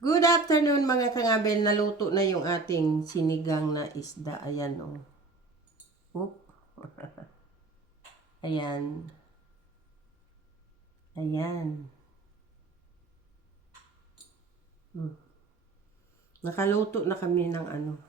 Good afternoon mga kangabel. Naluto na yung ating sinigang na isda. Ayan o. Oop. Ayan. Ayan. Nakaluto na kami ng ano.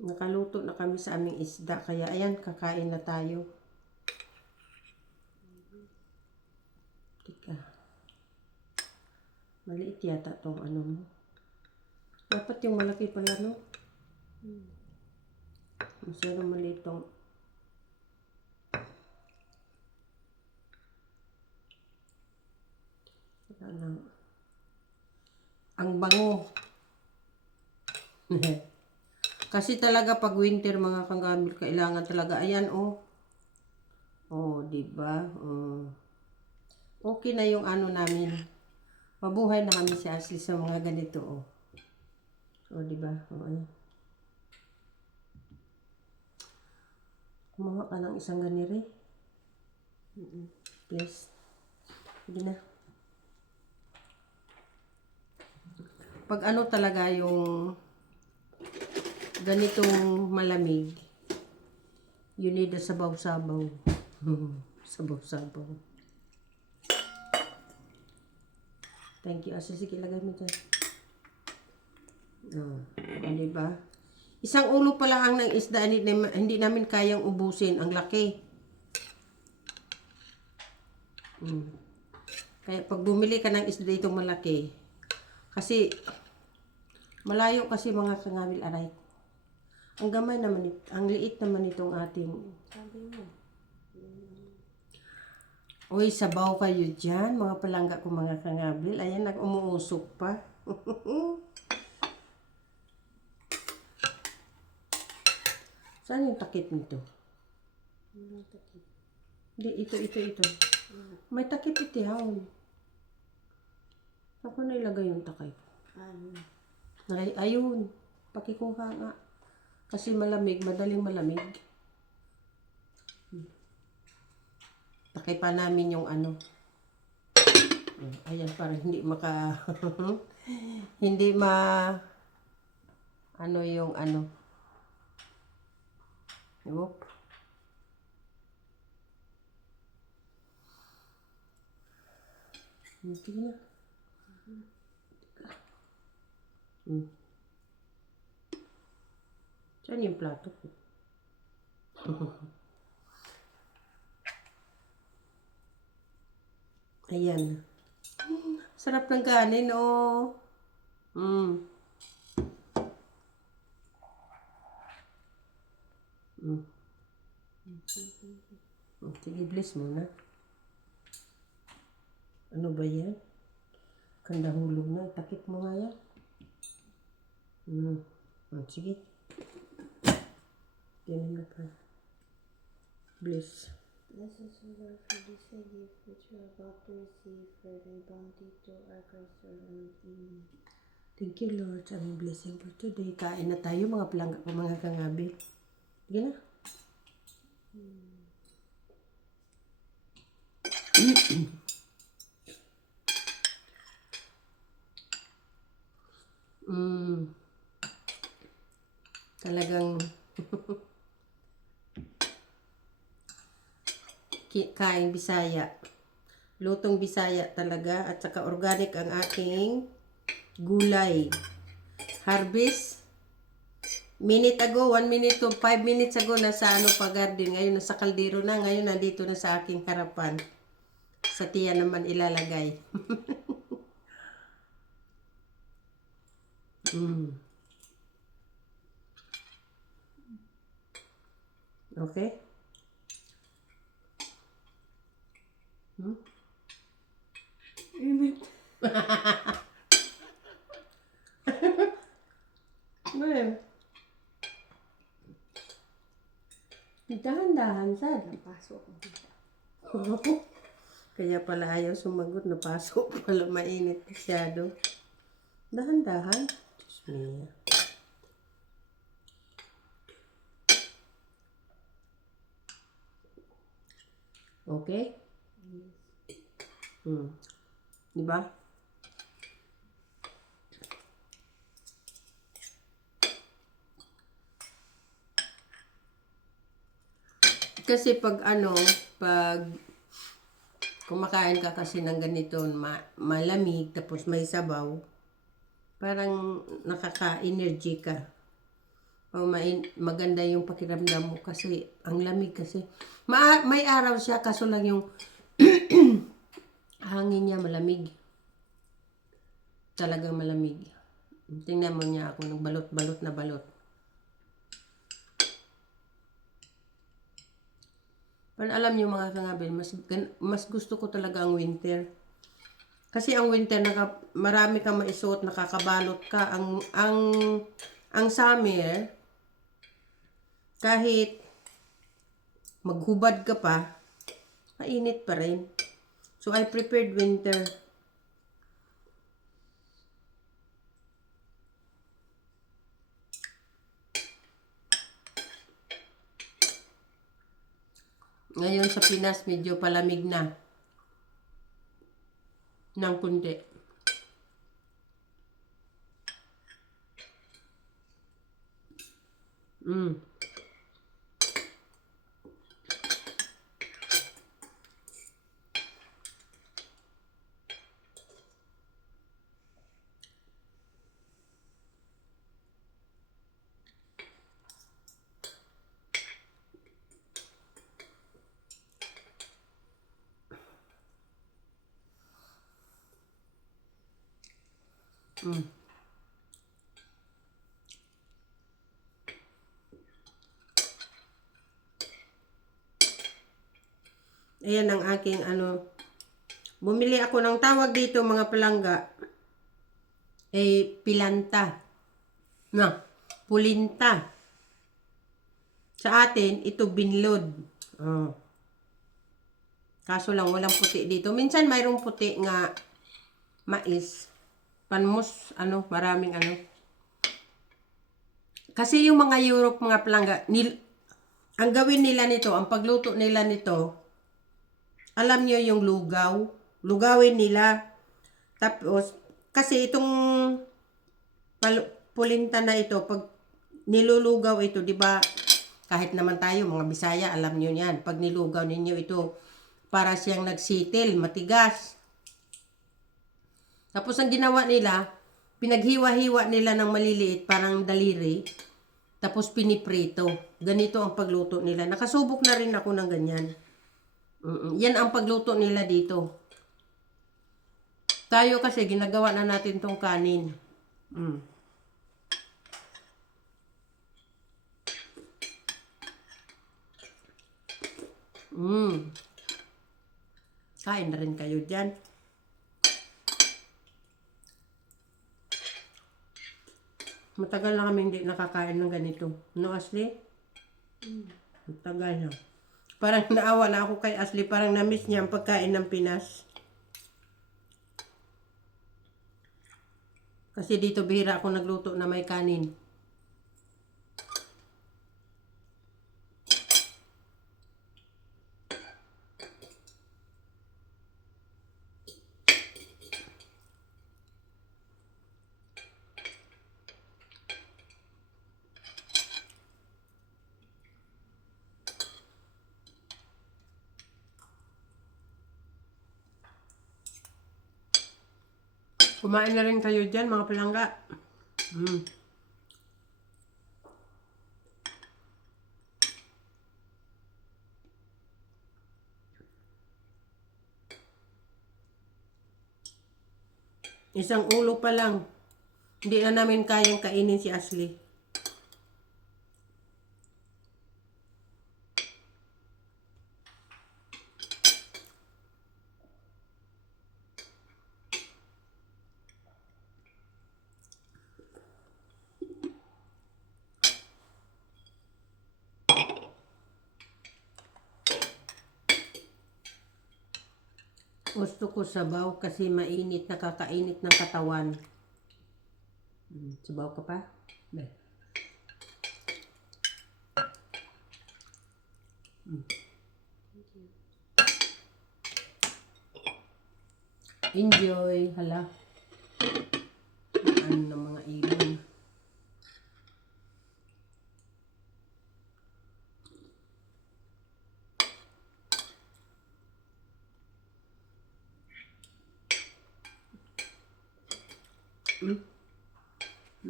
Nakaluto na kami sa aming isda. Kaya ayan, kakain na tayo. Tika. Maliit yata tong ano mo. Dapat yung malaki pala, no? Masyado maliit tong. Ang bango. Kasi talaga pag winter mga kanggamil, kailangan talaga. Ayan, oh. Oh, diba? Okay na yung ano namin. Mabuhay na kami si Ashley sa mga ganito, oh. Oh, diba? Oh, ayan. Kumuha ka ng isang ganire. Please. Hindi na. Pag ano talaga yung ganitong malamig, you need a sabaw-sabaw. Sabaw-sabaw. Thank you. Sige, lagay mo dyan. Diba? Isang ulo pa lang ang ng isda, hindi namin kayang ubusin. Ang laki. Kaya pag bumili ka ng isda itong malaki, kasi malayo kasi mga kangawil aray. Ang gamay naman, ang liit naman itong ating. Sabi mo. Uy, sabaw kayo dyan, mga palangga ko mga kangawil. Ayan, nag-umuusok pa. Saan yung takip nito? Hindi, ito. May takip ito yan. Ako na ilagay yung takip. Ayun. Pakikuha nga. Kasi malamig, madaling malamig. Takipan namin yung ano. Ayan, para hindi maka... hindi ano yung ano. Oop. Sige na. Saan yung plato ko? Ayan. Sarap ng kanin, oh. Sige, bless mo na. Ano ba yan? Kandahulog na. Takip mo nga yan. Sige. Tiyan na pa. Bless. This is a word for this gift which you are about to receive for the bounty to our Christ and King. Thank you, Lord, sa aming blessing for today. Kain na tayo, mga palangga ko, mga kangabi. Sige na. Talagang kain Bisaya. Lutong Bisaya talaga. At saka organic ang aking gulay. Harvest. Minute ago, 1 minute to 5 minutes ago, nasa ano pa garden. Ngayon nasa kaldero na. Ngayon nandito na sa aking harapan. Sa tiya naman ilalagay. Okay? Init. Well, dahan-dahan sad. Napasok ko. Kaya pala ayaw sumagot, napasok pala, mainit masyado. Dahan-dahan. Diyos mia. Okay? Yes. Diba? Kasi pag kumakain ka kasi ng ganito, malamig, tapos may sabaw, parang nakaka-energy ka. O maganda yung pakiramdam mo kasi ang lamig kasi. May araw siya kaso lang yung hangin niya malamig. Talagang malamig. Tingnan mo niya ako ng balot-balot na balot. Pero alam niyo mga kangabel, mas gusto ko talaga ang winter. Kasi ang winter marami kang maisuot, nakakabalot ka. Ang summer, kahit maghubad ka pa, mainit pa rin. So I prepared winter. Ngayon sa Pinas, medyo palamig na. Ng kunti. Mm. Mm. Ayan ang aking bumili ako ng tawag dito mga palangga. Pilanta. Na, pulinta. Sa atin, ito binlod. Oh. Kaso lang, walang puti dito. Minsan mayroong puti nga mais. Panmus, maraming Kasi yung mga Europe, mga palangga, ang gawin nila nito, ang pagluto nila nito, alam nyo yung lugaw. Lugawin nila. Tapos, kasi itong pulinta na ito, pag nilulugaw ito, di ba? Kahit naman tayo, mga Bisaya, alam nyo yan. Pag nilugaw ninyo ito, para siyang nagsitil, matigas. Tapos ang ginawa nila, pinaghiwa-hiwa nila ng maliliit, parang daliri. Tapos piniprito. Ganito ang pagluto nila. Nakasubok na rin ako ng ganyan. Yan ang pagluto nila dito. Tayo kasi ginagawa na natin tong kanin. Kain na rin kayo dyan. Matagal na kami hindi nakakain ng ganito. No, Ashley? Matagal na. Parang naawa na ako kay Ashley. Parang na-miss niya ang pagkain ng Pinas. Kasi dito bihira ako nagluto na may kanin. Kumain na rin kayo dyan, mga palangga. Isang ulo pa lang. Hindi na namin kayang kainin si Ashley. Gusto ko sabaw kasi mainit, nakakainit ng katawan. Sabaw ka pa? Dahil. Thank you. Enjoy. Hala. Ano ng mga ibon.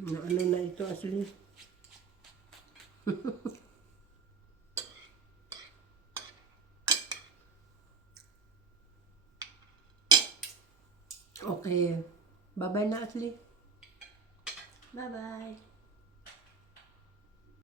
Ano na ito, Ashley? Okay. Bye-bye na, Ashley. Bye-bye.